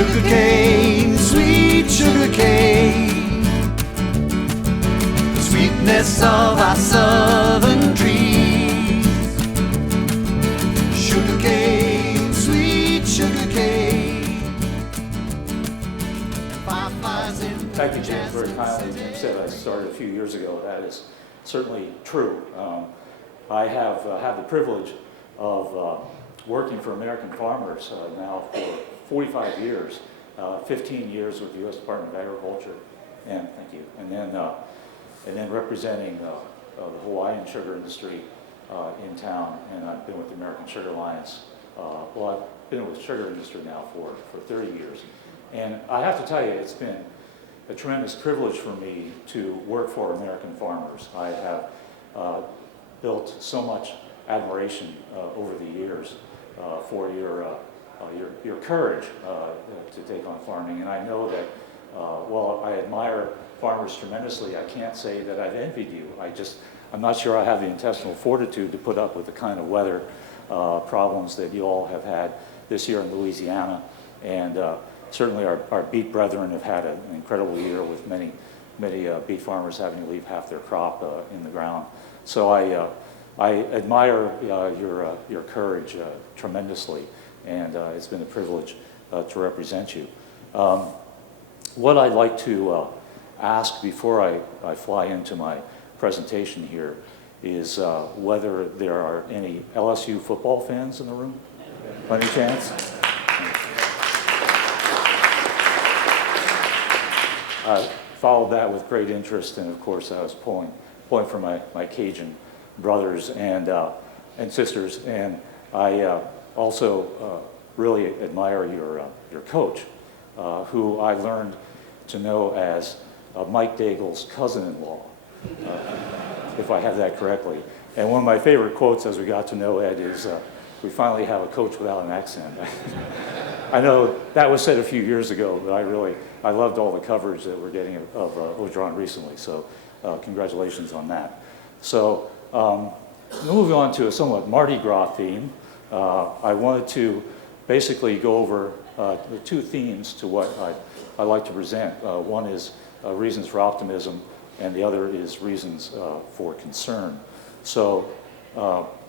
Sugarcane, sweet sugarcane, the sweetness of our southern trees. Sugarcane, sweet sugarcane. Thank you, James, very kindly. James said I started a few years ago. That is certainly true. I have had the privilege of working for American farmers now for 45 years, 15 years with the U.S. Department of Agriculture, and thank you, and then representing the Hawaiian sugar industry in town, and I've been with the American Sugar Alliance. Well, I've been with the sugar industry now for 30 years, and I have to tell you, it's been a tremendous privilege for me to work for American farmers. I have built so much admiration over the years for your courage to take on farming, and I know that while I admire farmers tremendously, I can't say that I've envied you. I'm not sure I have the intestinal fortitude to put up with the kind of weather problems that you all have had this year in Louisiana, and certainly our beet brethren have had an incredible year with many beet farmers having to leave half their crop in the ground. So I admire your courage tremendously, and it's been a privilege to represent you. What I'd like to ask before I fly into my presentation here is whether there are any LSU football fans in the room, by any chance? I followed that with great interest, and of course I was pulling for my Cajun brothers and sisters, and I also really admire your coach, who I learned to know as Mike Daigle's cousin-in-law, if I have that correctly. And one of my favorite quotes as we got to know Ed is, "We finally have a coach without an accent." I know that was said a few years ago, but I loved all the coverage that we're getting of Orgeron recently, so congratulations on that. So moving on to a somewhat Mardi Gras theme, I wanted to basically go over the two themes to what I'd like to present. One is reasons for optimism, and the other is reasons for concern. So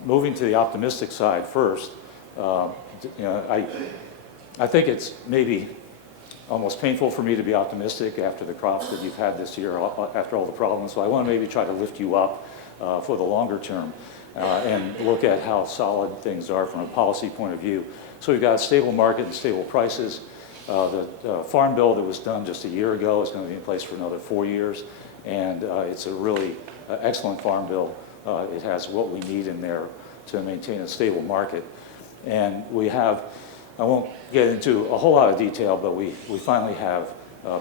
moving to the optimistic side first, I think it's maybe almost painful for me to be optimistic after the crops that you've had this year, after all the problems. So I want to maybe try to lift you up for the longer term and look at how solid things are from a policy point of view. So we've got a stable market and stable prices. The farm bill that was done just a year ago is going to be in place for another 4 years, and it's a really excellent farm bill. It has what we need in there to maintain a stable market. And we have, I won't get into a whole lot of detail, but we finally have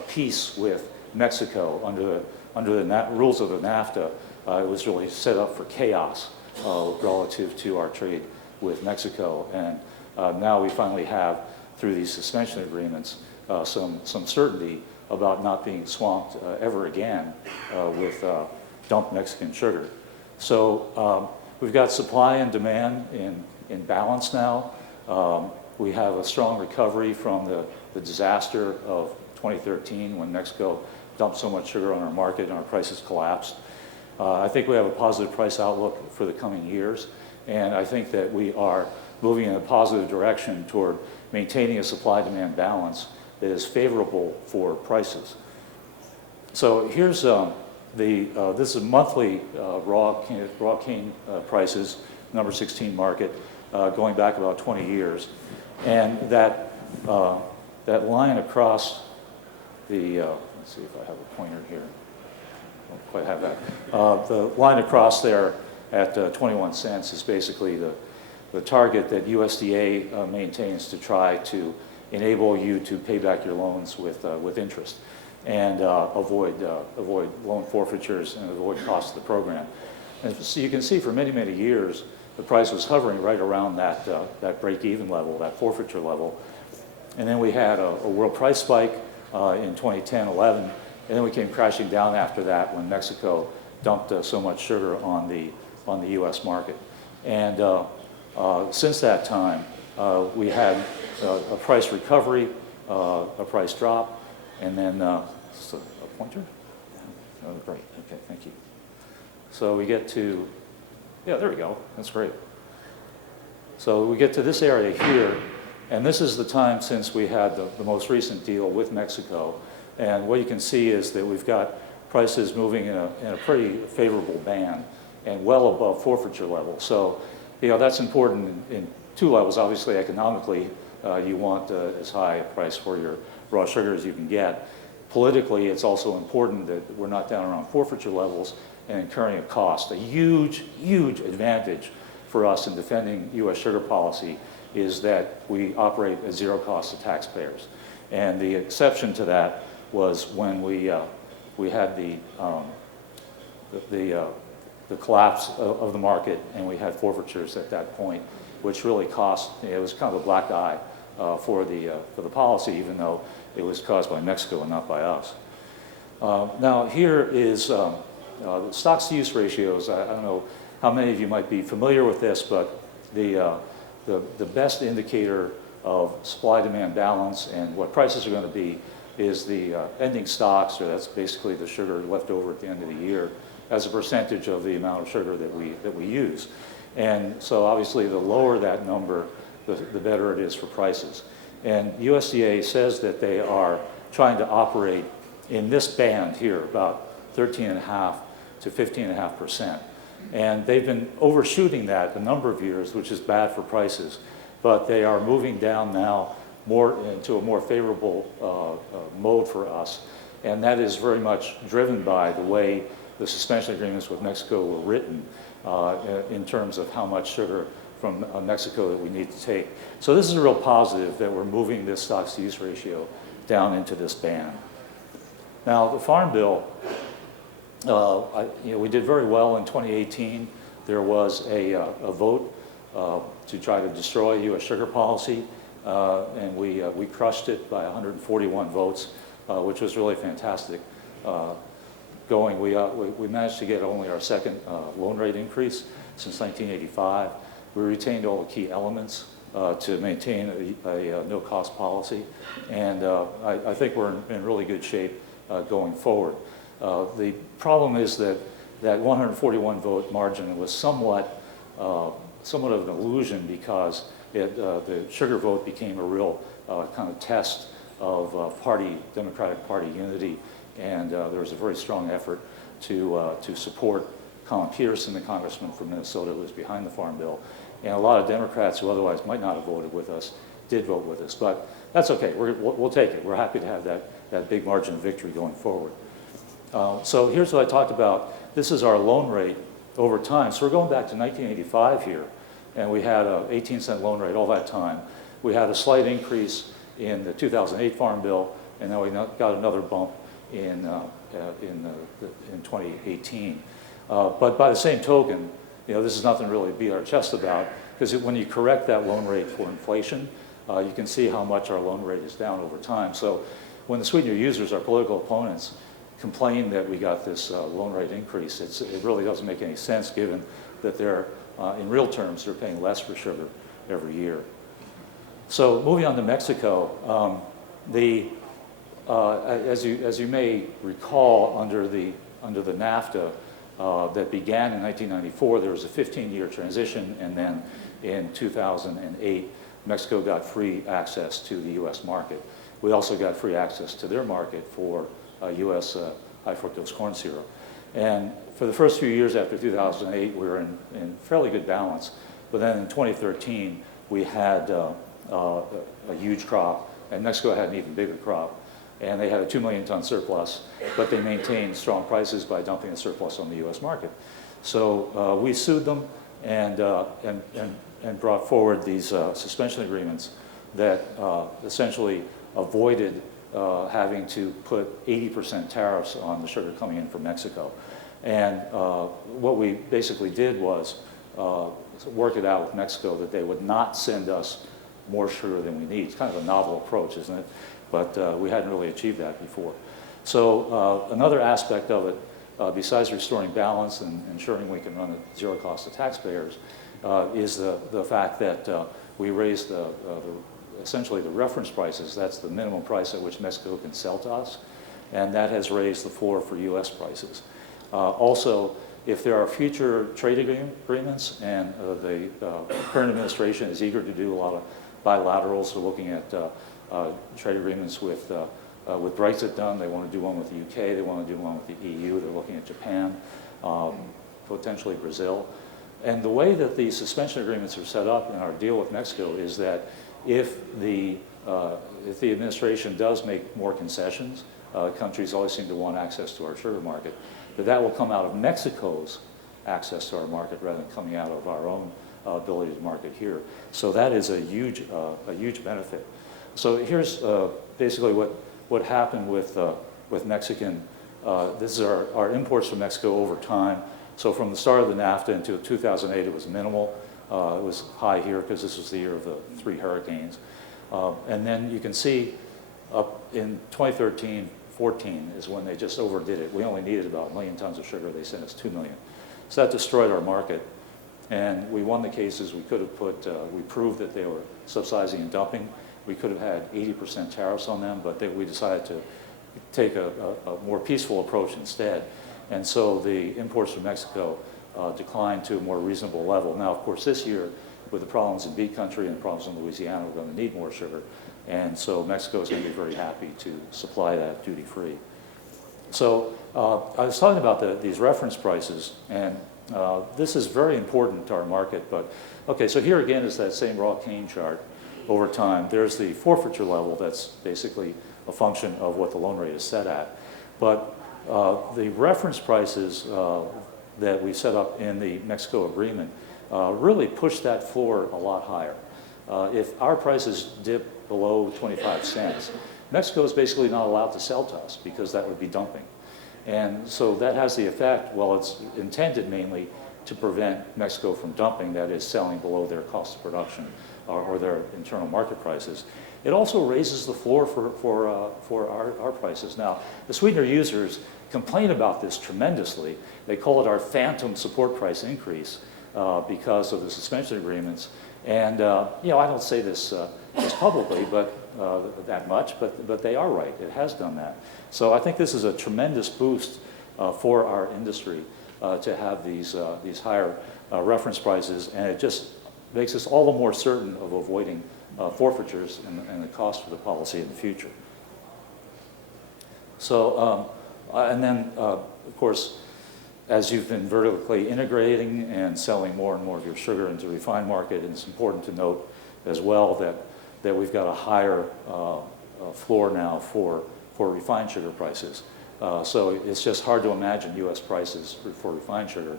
peace with Mexico under the rules of the NAFTA. It was really set up for chaos relative to our trade with Mexico, and now we finally have, through these suspension agreements, some certainty about not being swamped ever again with dumped Mexican sugar. So we've got supply and demand in balance now. We have a strong recovery from the disaster of 2013 when Mexico dumped so much sugar on our market and our prices collapsed. I think we have a positive price outlook for the coming years, and I think that we are moving in a positive direction toward maintaining a supply-demand balance that is favorable for prices. So here's this is monthly raw cane prices, number 16 market, going back about 20 years, and that line across the let's see if I have a pointer here. Don't quite have that. The line across there at 21 cents is basically the target that USDA maintains to try to enable you to pay back your loans with interest and avoid loan forfeitures and avoid costs of the program. And so you can see for many, many years the price was hovering right around that break-even level, that forfeiture level. And then we had a world price spike in 2010-11, and then we came crashing down after that when Mexico dumped so much sugar on the U.S. market. And since that time, we had a price recovery a price drop, and then just a pointer. Oh, great. Okay, thank you. So we get to, yeah, there we go. That's great. So we get to this area here, and this is the time since we had the most recent deal with Mexico. And what you can see is that we've got prices moving in a pretty favorable band and well above forfeiture level. So, that's important in two levels. Obviously, economically, you want as high a price for your raw sugar as you can get. Politically, it's also important that we're not down around forfeiture levels and incurring a cost. A huge, huge advantage for us in defending U.S. sugar policy is that we operate at zero cost to taxpayers. And the exception to that was when we had the collapse of the market, and we had forfeitures at that point, which really cost. It was kind of a black eye for the policy, even though it was caused by Mexico and not by us. Now here is the stocks to use ratios. I don't know how many of you might be familiar with this, but the best indicator of supply-demand balance and what prices are going to be is the ending stocks, or that's basically the sugar left over at the end of the year, as a percentage of the amount of sugar that we use. And so obviously the lower that number, the better it is for prices. And USDA says that they are trying to operate in this band here, about 13.5 to 15.5%. And they've been overshooting that a number of years, which is bad for prices. But they are moving down now more into a more favorable mode for us. And that is very much driven by the way the suspension agreements with Mexico were written in terms of how much sugar from Mexico that we need to take. So this is a real positive that we're moving this stocks to use ratio down into this band. Now the Farm Bill, we did very well in 2018. There was a vote to try to destroy U.S. sugar policy, and we crushed it by 141 votes, which was really fantastic. We managed to get only our second loan rate increase since 1985. We retained all the key elements to maintain a no-cost policy, and I think we're in really good shape going forward. The problem is that 141 vote margin was somewhat of an illusion, because the sugar vote became a real kind of test of Democratic Party unity, and there was a very strong effort to support Colin Peterson, the congressman from Minnesota, who was behind the Farm Bill. And a lot of Democrats who otherwise might not have voted with us did vote with us. But that's okay. We'll take it. We're happy to have that big margin of victory going forward. So here's what I talked about. This is our loan rate over time. So we're going back to 1985 here. And we had an 18-cent loan rate all that time. We had a slight increase in the 2008 Farm Bill, and then we got another bump in 2018. But by the same token, this is nothing really to beat our chest about, because when you correct that loan rate for inflation, you can see how much our loan rate is down over time. So when the Sweetener users, our political opponents, complain that we got this loan rate increase, it really doesn't make any sense, given that in real terms, they're paying less for sugar every year. So moving on to Mexico, as you may recall, under the NAFTA that began in 1994, there was a 15-year transition, and then in 2008, Mexico got free access to the U.S. market. We also got free access to their market for U.S. high fructose corn syrup. And for the first few years after 2008, we were in fairly good balance. But then in 2013, we had a huge crop, and Mexico had an even bigger crop. And they had a 2 million ton surplus, but they maintained strong prices by dumping the surplus on the U.S. market. So we sued them and brought forward these suspension agreements that essentially avoided having to put 80% tariffs on the sugar coming in from Mexico. And what we basically did was work it out with Mexico that they would not send us more sugar than we need. It's kind of a novel approach, isn't it? But we hadn't really achieved that before. So another aspect of it, besides restoring balance and ensuring we can run at zero cost to taxpayers, is the fact that we raised essentially the reference prices. That's the minimum price at which Mexico can sell to us, and that has raised the floor for U.S. prices. Also, if there are future trade agreements, and the current administration is eager to do a lot of bilaterals, so looking at trade agreements with Brexit done, they want to do one with the UK, they want to do one with the EU, they're looking at Japan, potentially Brazil. And the way that the suspension agreements are set up in our deal with Mexico is that if the administration does make more concessions, countries always seem to want access to our sugar market, but that will come out of Mexico's access to our market rather than coming out of our own ability to market here. So that is a huge benefit. So here's basically what happened with Mexican. This is our imports from Mexico over time. So from the start of the NAFTA until 2008, it was minimal. It was high here because this was the year of the 3 hurricanes. And then you can see up in 2013, 14 is when they just overdid it. We only needed about 1 million tons of sugar. They sent us 2 million. So that destroyed our market. And we won the cases. We could have we proved that they were subsidizing and dumping. We could have had 80% tariffs on them, but we decided to take a more peaceful approach instead. And so the imports from Mexico declined to a more reasonable level. Now, of course, this year, with the problems in beet country and the problems in Louisiana, we're going to need more sugar. And so Mexico is going to be very happy to supply that duty-free. So I was talking about these reference prices, and this is very important to our market. But okay, so here again is that same raw cane chart over time. There's the forfeiture level. That's basically a function of what the loan rate is set at. But the reference prices that we set up in the Mexico agreement really push that floor a lot higher. If our prices dip below 25 cents, Mexico is basically not allowed to sell to us because that would be dumping. And so that has the effect, well, it's intended mainly to prevent Mexico from dumping, that is selling below their cost of production or their internal market prices. It also raises the floor for our prices. Now, the sweetener users complain about this tremendously. They call it our phantom support price increase because of the suspension agreements. And you know, I don't say this publicly, but that much, but they are right. It has done that. So I think this is a tremendous boost for our industry to have these higher reference prices, and it just makes us all the more certain of avoiding forfeitures and the cost for the policy in the future. So, and then, of course, as you've been vertically integrating and selling more and more of your sugar into the refined market, it's important to note as well that we've got a higher floor now for refined sugar prices. So it's just hard to imagine U.S. prices for refined sugar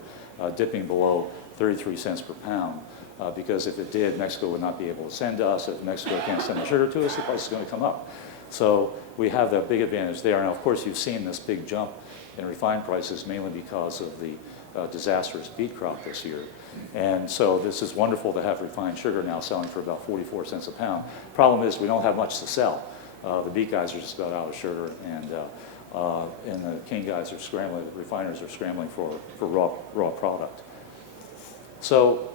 dipping below 33 cents per pound. Because if it did, Mexico would not be able to send to us. If Mexico can't send the sugar to us, the price is going to come up. So we have that big advantage there. Now, of course, you've seen this big jump in refined prices mainly because of the disastrous beet crop this year. And so this is wonderful to have refined sugar now selling for about 44 cents a pound. Problem is we don't have much to sell. The beet guys are just about out of sugar, and the cane guys are scrambling, the refiners are scrambling for raw product. So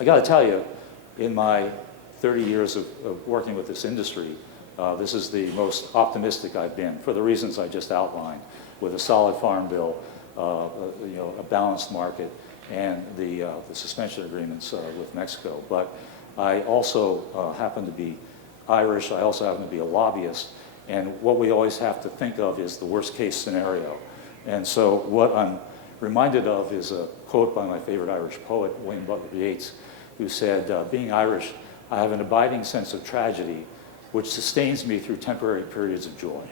I got to tell you, in my 30 years of working with this industry, this is the most optimistic I've been for the reasons I just outlined, with a solid farm bill, you know, a balanced market, and the suspension agreements with Mexico. But I also happen to be Irish. I also happen to be a lobbyist, and what we always have to think of is the worst case scenario. And so what I'm reminded of is a quote by my favorite Irish poet, William Butler Yeats, who said, being Irish, I have an abiding sense of tragedy which sustains me through temporary periods of joy.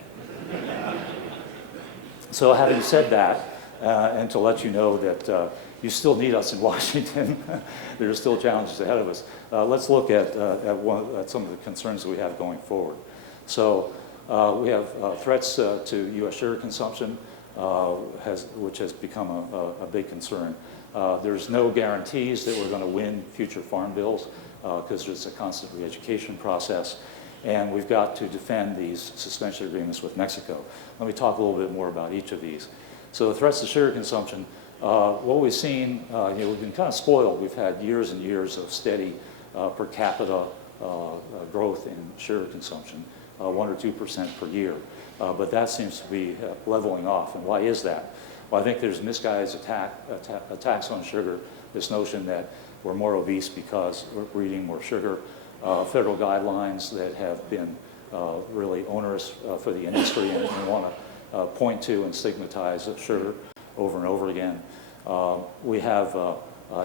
So having said that, and to let you know that you still need us in Washington, there are still challenges ahead of us, let's look at some of the concerns that we have going forward. So we have threats to U.S. sugar consumption, which has become a big concern. There's no guarantees that we're going to win future farm bills because there's a constant re-education process. And we've got to defend these suspension agreements with Mexico. Let me talk a little bit more about each of these. So the threats to sugar consumption, what we've seen, you know, we've been kind of spoiled. We've had years and years of steady per capita growth in sugar consumption, 1 or 2% per year. But that seems to be leveling off. And why is that? Well, I think there's misguided attacks on sugar, this notion that we're more obese because we're eating more sugar, federal guidelines that have been really onerous for the industry and want to point to and stigmatize sugar over and over again. We have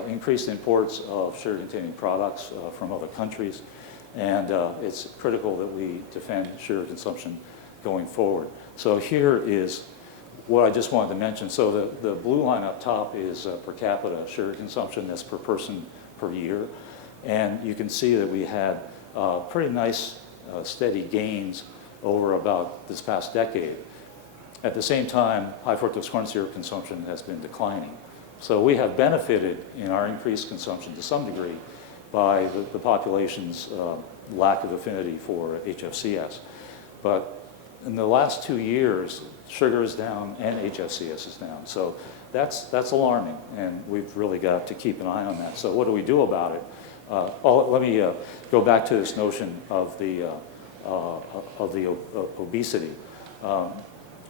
increased imports of sugar-containing products from other countries, and it's critical that we defend sugar consumption going forward. So here is what I just wanted to mention. So the blue line up top is per capita sugar consumption, that's per person per year. And you can see that we had pretty nice steady gains over about this past decade. At the same time, high fructose corn syrup consumption has been declining. So we have benefited in our increased consumption to some degree by the population's lack of affinity for HFCS. But in the last 2 years, sugar is down and HFCS is down. So that's alarming, and we've really got to keep an eye on that. So what do we do about it? Let me go back to this notion of the obesity.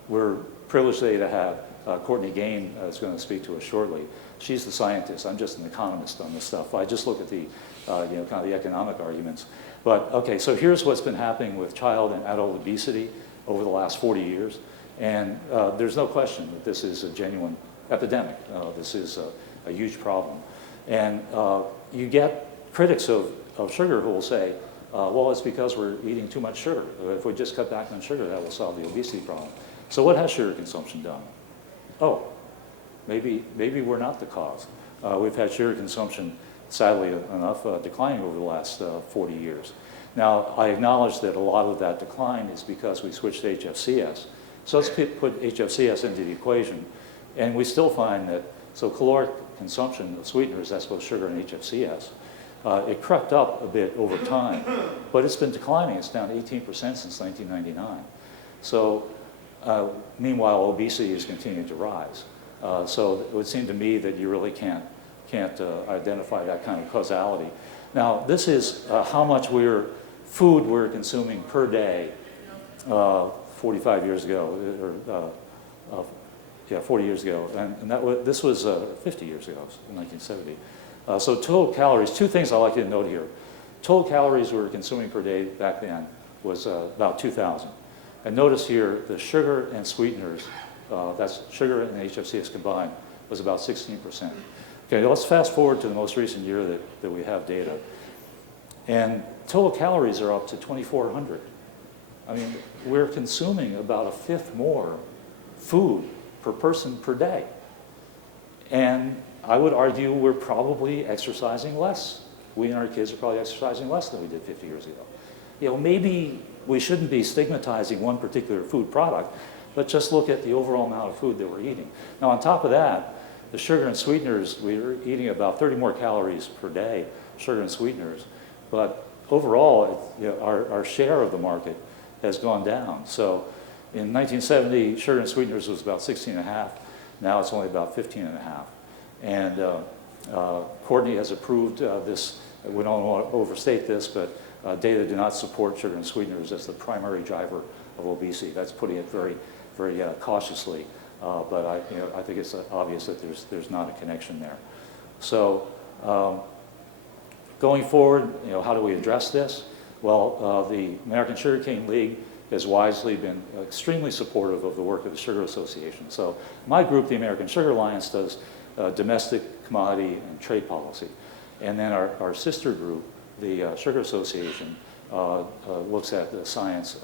We're privileged today to have Courtney Gain is going to speak to us shortly. She's the scientist. I'm just an economist on this stuff. I just look at the kind of the economic arguments. But okay, so here's what's been happening with child and adult obesity over the last 40 years. And there's no question that this is a genuine epidemic. This is a huge problem. And you get critics of sugar who will say, well, it's because we're eating too much sugar. If we just cut back on sugar, that will solve the obesity problem. So what has sugar consumption done? Oh, maybe we're not the cause. We've had sugar consumption, sadly enough, declining over the last 40 years. Now, I acknowledge that a lot of that decline is because we switched to HFCS. So let's put HFCS into the equation, and we still find that, so caloric consumption of sweeteners, that's both sugar and HFCS, it crept up a bit over time, but it's been declining. It's down 18% since 1999. So meanwhile, obesity is continuing to rise. So it would seem to me that you really can't identify that kind of causality. Now, this is how much food we're consuming per day 45 years ago, or 40 years ago, and this was 50 years ago, in 1970. So total calories, two things I'd like you to note here. Total calories we were consuming per day back then was about 2,000. And notice here, the sugar and sweeteners, that's sugar and HFCS combined, was about 16%. Okay, let's fast forward to the most recent year that we have data. And total calories are up to 2,400. I mean, we're consuming about a fifth more food per person per day. And I would argue we're probably exercising less. We and our kids are probably exercising less than we did 50 years ago. You know, maybe we shouldn't be stigmatizing one particular food product, but just look at the overall amount of food that we're eating. Now, on top of that, the sugar and sweeteners, we're eating about 30 more calories per day, sugar and sweeteners. But overall, our share of the market has gone down. So in 1970, sugar and sweeteners was about 16.5. Now it's only about 15.5. And Courtney has approved this. We don't want to overstate this, but data do not support sugar and sweeteners as the primary driver of obesity. That's putting it very, very cautiously. But I think it's obvious that there's not a connection there. So going forward, how do we address this? Well, the American Sugarcane League has wisely been extremely supportive of the work of the Sugar Association. So my group, the American Sugar Alliance, does domestic commodity and trade policy. And then our sister group, the Sugar Association, looks at the science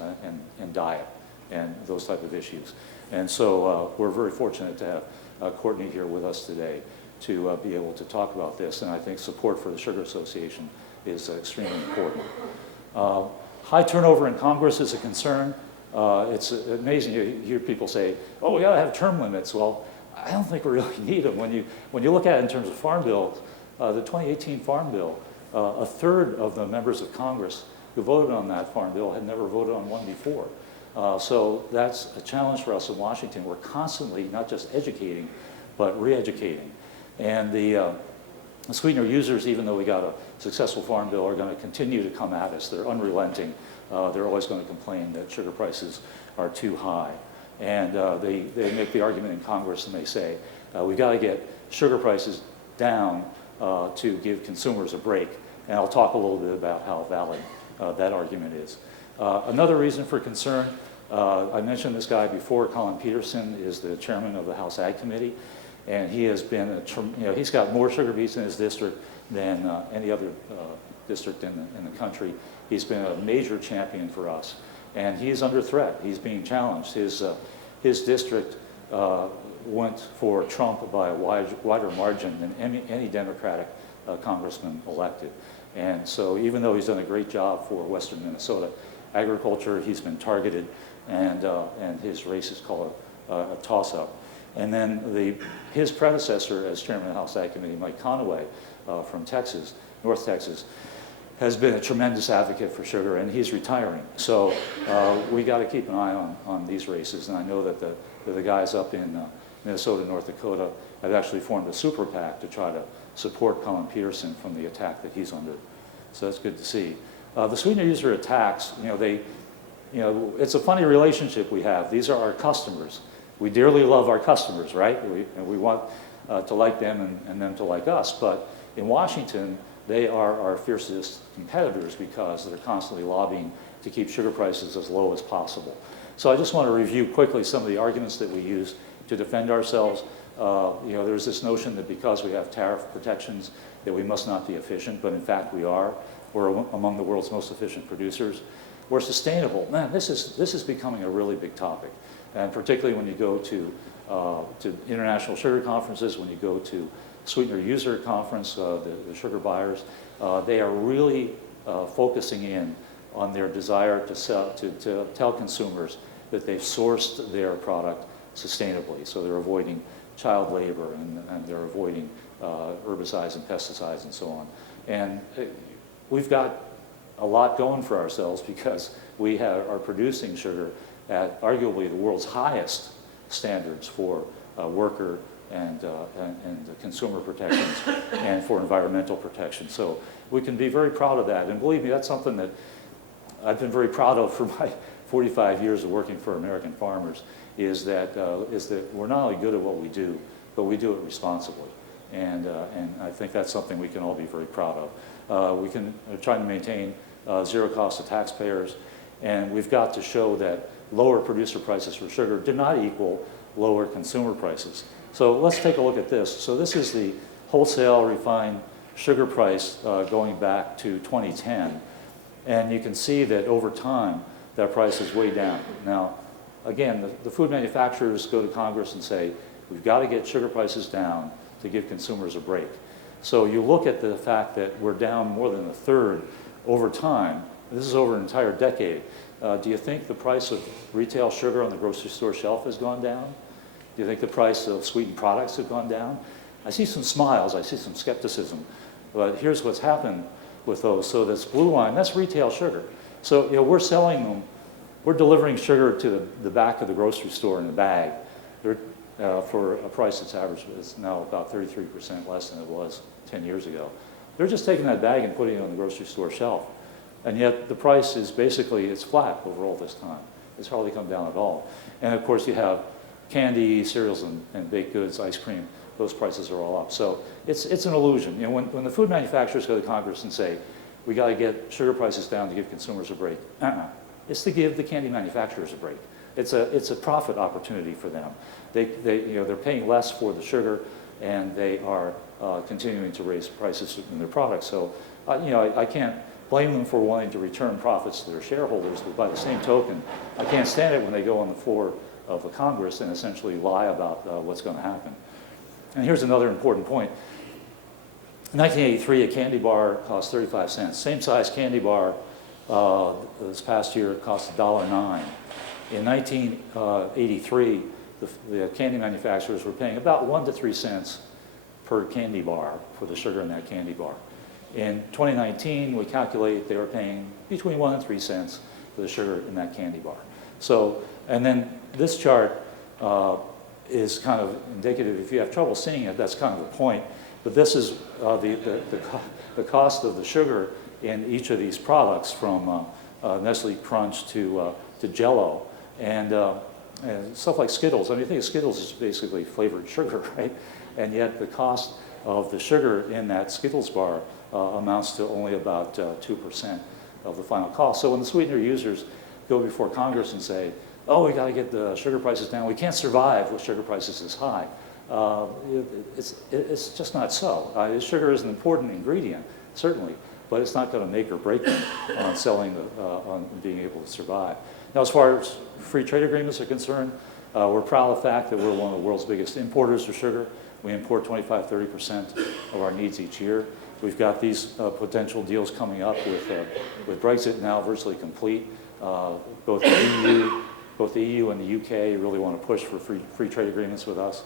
and diet and those type of issues. And so we're very fortunate to have Courtney here with us today to be able to talk about this. And I think support for the Sugar Association is extremely important. High turnover in Congress is a concern. It's amazing you hear people say, oh, we got to have term limits. Well, I don't think we really need them. When you look at it in terms of farm bills, the 2018 Farm Bill, a third of the members of Congress who voted on that Farm Bill had never voted on one before. So that's a challenge for us in Washington. We're constantly not just educating, but re-educating. And The sweetener users, even though we got a successful farm bill, are going to continue to come at us. They're unrelenting. They're always going to complain that sugar prices are too high. And they make the argument in Congress, and they say, we've got to get sugar prices down to give consumers a break. And I'll talk a little bit about how valid that argument is. Another reason for concern, I mentioned this guy before, Colin Peterson is the chairman of the House Ag Committee, and he has been, he's got more sugar beets in his district than any other district in the country. He's been a major champion for us, and he's under threat. He's being challenged. His district went for Trump by a wider margin than any Democratic congressman elected. And so even though he's done a great job for Western Minnesota agriculture, he's been targeted, and his race is called a toss-up. And then his predecessor as chairman of the House Ag Committee, Mike Conaway from Texas, North Texas, has been a tremendous advocate for sugar, and he's retiring. So we got to keep an eye on these races, and I know that the guys up in Minnesota, North Dakota have actually formed a super PAC to try to support Colin Peterson from the attack that he's under. So that's good to see. The sweetener user attacks, it's a funny relationship we have. These are our customers. We dearly love our customers, right? We want to like them and them to like us. But in Washington, they are our fiercest competitors because they're constantly lobbying to keep sugar prices as low as possible. So I just want to review quickly some of the arguments that we use to defend ourselves. There's this notion that because we have tariff protections that we must not be efficient, but in fact we are. We're among the world's most efficient producers. We're sustainable. Man, this is becoming a really big topic, and particularly when you go to international sugar conferences, when you go to Sweetener User Conference, the sugar buyers, they are really focusing in on their desire to tell consumers that they've sourced their product sustainably. So they're avoiding child labor, and they're avoiding herbicides and pesticides and so on. And we've got a lot going for ourselves because we are producing sugar at arguably the world's highest standards for worker and consumer protections and for environmental protection. So we can be very proud of that. And believe me, that's something that I've been very proud of for my 45 years of working for American farmers, is that we're not only good at what we do, but we do it responsibly. And I think that's something we can all be very proud of. We can try to maintain zero cost to taxpayers, and we've got to show that lower producer prices for sugar do not equal lower consumer prices. So let's take a look at this. So this is the wholesale refined sugar price going back to 2010. And you can see that over time, that price is way down. Now, again, the food manufacturers go to Congress and say, we've got to get sugar prices down to give consumers a break. So you look at the fact that we're down more than a third over time. This is over an entire decade. Do you think the price of retail sugar on the grocery store shelf has gone down? Do you think the price of sweetened products have gone down? I see some smiles, I see some skepticism, but here's what's happened with those. So this blue line, that's retail sugar. So we're selling them, we're delivering sugar to the back of the grocery store in a bag. For a price that's average, it's now about 33% less than it was 10 years ago. They're just taking that bag and putting it on the grocery store shelf. And yet the price is basically, it's flat over all this time. It's hardly come down at all. And of course you have candy, cereals, and baked goods, ice cream. Those prices are all up. So it's an illusion. When the food manufacturers go to Congress and say, we got to get sugar prices down to give consumers a break, it's to give the candy manufacturers a break. It's a profit opportunity for them. They're paying less for the sugar, and they are continuing to raise prices in their products. So I can't blame them for wanting to return profits to their shareholders, but by the same token, I can't stand it when they go on the floor of the Congress and essentially lie about what's going to happen. And here's another important point. In 1983, a candy bar cost 35 cents. Same size candy bar this past year cost $1.09. In 1983, the candy manufacturers were paying about 1 to 3 cents per candy bar for the sugar in that candy bar. In 2019, we calculate they were paying between 1 and 3 cents for the sugar in that candy bar. So, and then this chart is kind of indicative. If you have trouble seeing it, that's kind of the point. But this is the cost of the sugar in each of these products, from Nestle Crunch to Jell-O, and stuff like Skittles. I mean, you think of Skittles as basically flavored sugar, right? And yet the cost of the sugar in that Skittles bar amounts to only about 2% of the final cost. So when the sweetener users go before Congress and say, oh, we got to get the sugar prices down, we can't survive with sugar prices this high, it's just not so. Sugar is an important ingredient, certainly, but it's not going to make or break them on selling, on being able to survive. Now, as far as free trade agreements are concerned, we're proud of the fact that we're one of the world's biggest importers of sugar. We import 25–30% of our needs each year. We've got these potential deals coming up with Brexit now virtually complete. Both the EU and the UK really want to push for free trade agreements with us.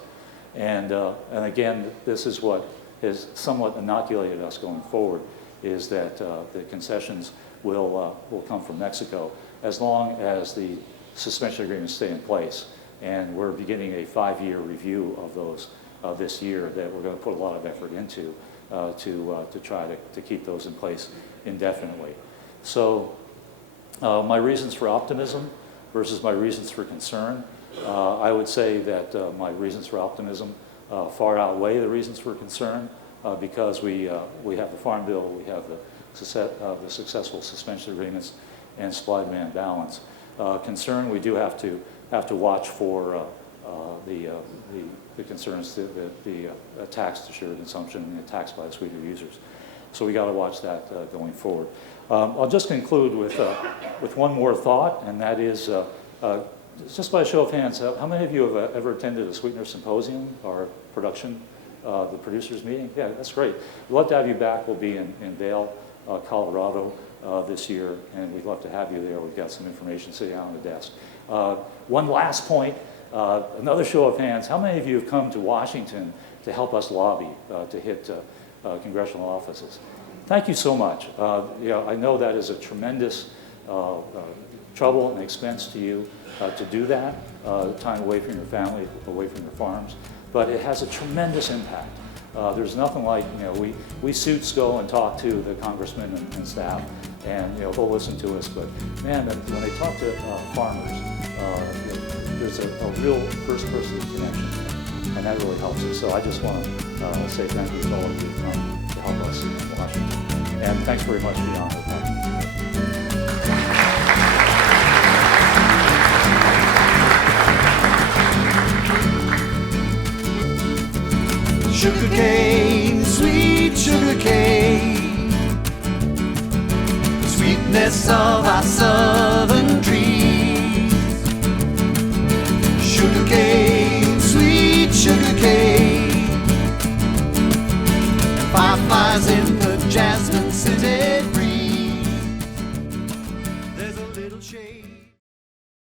And again, this is what has somewhat inoculated us going forward, is that the concessions will come from Mexico as long as the suspension agreements stay in place. And we're beginning a 5-year review of those this year that we're going to put a lot of effort into to try to keep those in place indefinitely. So my reasons for optimism versus my reasons for concern, I would say that my reasons for optimism far outweigh the reasons for concern because we have the Farm Bill, we have the successful suspension agreements, and supply-demand balance. Concern, we do have to watch for the concerns, the attacks to sugar consumption and the attacks by the sweetener users. So we got to watch that going forward. I'll just conclude with one more thought, and that is, just by a show of hands, how many of you have ever attended a sweetener symposium or production, the producers meeting? Yeah, that's great. We'd love to have you back. We'll be in Vail, Colorado this year, and we'd love to have you there. We've got some information sitting out on the desk. One last point, another show of hands. How many of you have come to Washington to help us lobby to hit congressional offices? Thank you so much. I know that is a tremendous trouble and expense to you to do that, time away from your family, away from your farms, but it has a tremendous impact. There's nothing like, we suits go and talk to the congressmen and staff, and they'll listen to us, but man, when they talk to farmers, there's a real first-person connection there, and that really helps us. So I just want to say thank you to all of you who come to help us in Washington, and thanks very much for the honor. Sugarcane, sweet sugarcane, sweetness of our sun.